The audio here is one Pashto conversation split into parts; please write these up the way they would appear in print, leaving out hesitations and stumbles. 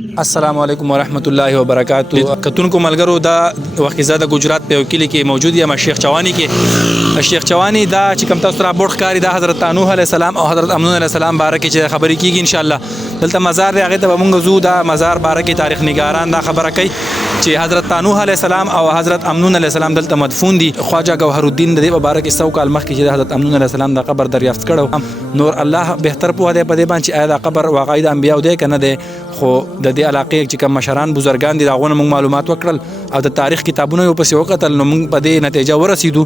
السلام علیکم ورحمۃ اللہ وبرکاتہ کتونکو ملګرو دا وخت زده گجرات په وکیل کې موجود یم شیخ چوانی کې شیخ چوانی دا چې کوم تاسو را بورډ کاری دا حضرت نوح علیه السلام او حضرت امنون علیه السلام بارکه چې خبرې کیږي ان شاء الله دلته مزار دی هغه ته مونږ زو دا مزار بارکه تاریخ نگاران دا خبره کوي چې حضرت نوح علیه السلام او حضرت امنون علیه السلام دلته مدفون دي خواجه گوهر الدین د مبارک 100 کال مخکې چې حضرت امنون علیه السلام دا قبر دریافت کړو نور الله بهتر په دې په دې باندې آیا دا قبر واقعي د انبیاء دی کنه دی خو د دې علاقې چې کوم مشران بزرګان دي داغونه موږ معلومات وکړل او د تاریخ کتابونه یو پسې وکتل نو موږ په دې نتیجه ورسېدو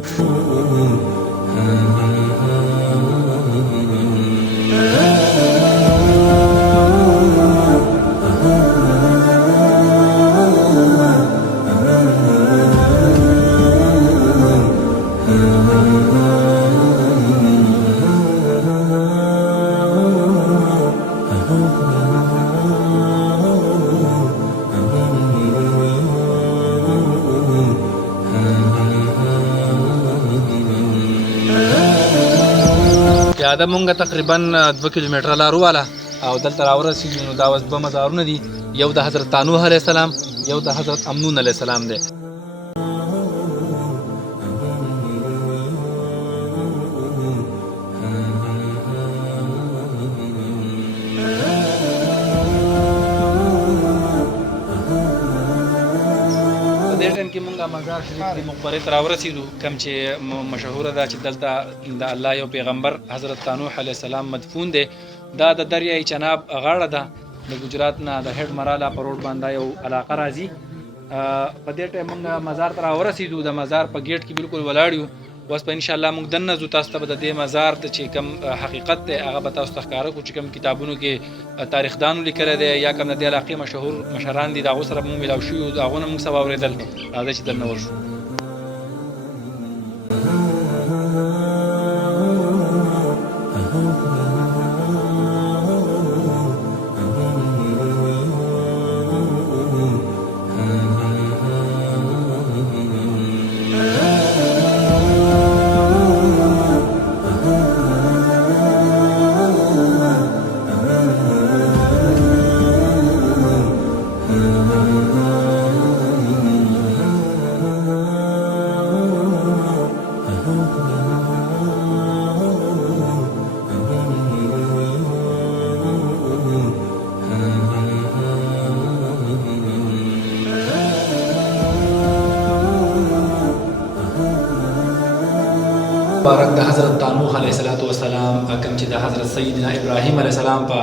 دا مونږه تقریبا 2 کیلومتره لار واله او دلته راورسېدو نو دا اوس دوه مزارونه دي یو د حضرت نوح علیه السلام یو د حضرت امنون علیه السلام دی مزار شریف دی مقبره ته راورسېدو کوم چې مشهوره ده چې دلته د الله یو پیغمبر حضرت نوح علیه السلام مدفون دی دا د دریای چناب غاړه ده د گجرات نه د هډ مراله په روډ باندې یو علاقه راځي په دې ټایم موږ مزار ته راورسېدو د مزار په ګیټ کې بالکل ولاړ یو اوس په انشاءالله موږ دننه ځو تاسو ته به د دې مزار ته چې کوم حقیقت دی هغه به تاسو ته ښکاره کړو چې کوم کتابونو کې تاریخدانو لیکلی دی یا کوم د دې علاقې مشهور مشران دي د هغو سره موږ میلاو شوي د هغو نه موږ څه واورېدل راځئ چې دننه ورشو مبارک د حضرت نوح علیه السلام کوم چې د حضرت سیدنا ابراهیم علیه السلام په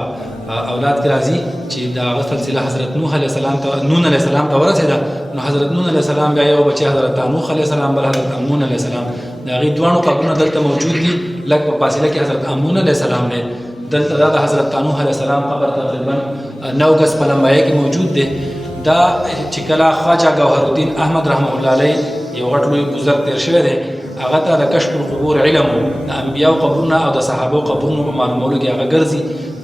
اولاد کې راځي چې د هغه سلسله حضرت نوح علیه السلام ته نون علیه السلام ته ورسېده نو حضرت نون علیه السلام بیا یو بچی حضرت نوح علیه السلام بل حضرت امنون علیه السلام د هغې دواړو قبرونه دلته موجود دي لږ په فاصله کې حضرت امنون علیه السلام دی دلته دا د حضرت نوح علیه السلام قبر تقریبا 9 گز په لمبایۍ کې موجود دی دا چې کله خواجه گوهر الدین احمد رحمه الله علیه یو غټ لوی بزرګ تېر شوی دی هغه ته د کشف القبور علم د انبیاء قبرونه او د صحابه قبرونو په معلومولو کې هغه ګرځي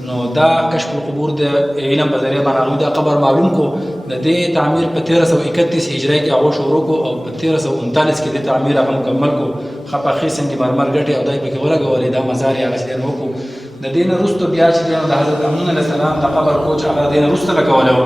نو دا کشف القبور د علم په ذریعه باندې دا قبر معلوم کو د دې تعمیر په 1331 هجری کې هغه شروع کو او په 1339 کې د تعمیر هغه مکمل کو خپاخي سنگ مرمر ګټي او دای په کې ولګولې دا مزار یې هغه څه وکړو د دین وروسته بیا چې د حضرت امنون علیه السلام د قبر کوچ هغه دین وروسته لګولو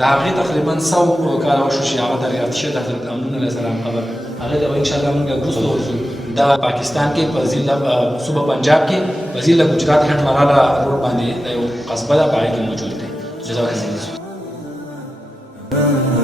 دا هغې تقریبا 100 کاله وشو چې هغه دریافت شوی د حضرت امنون علیه السلام قبر هغې ته به انشاءالله موږ وروسته ورځو دا پاکستان کې په ضلع صوبه پنجاب کې په ضلع گجرات هډ مراله روډ باندې د یو قصبه ده په هغې کې موجود دی جزاک الله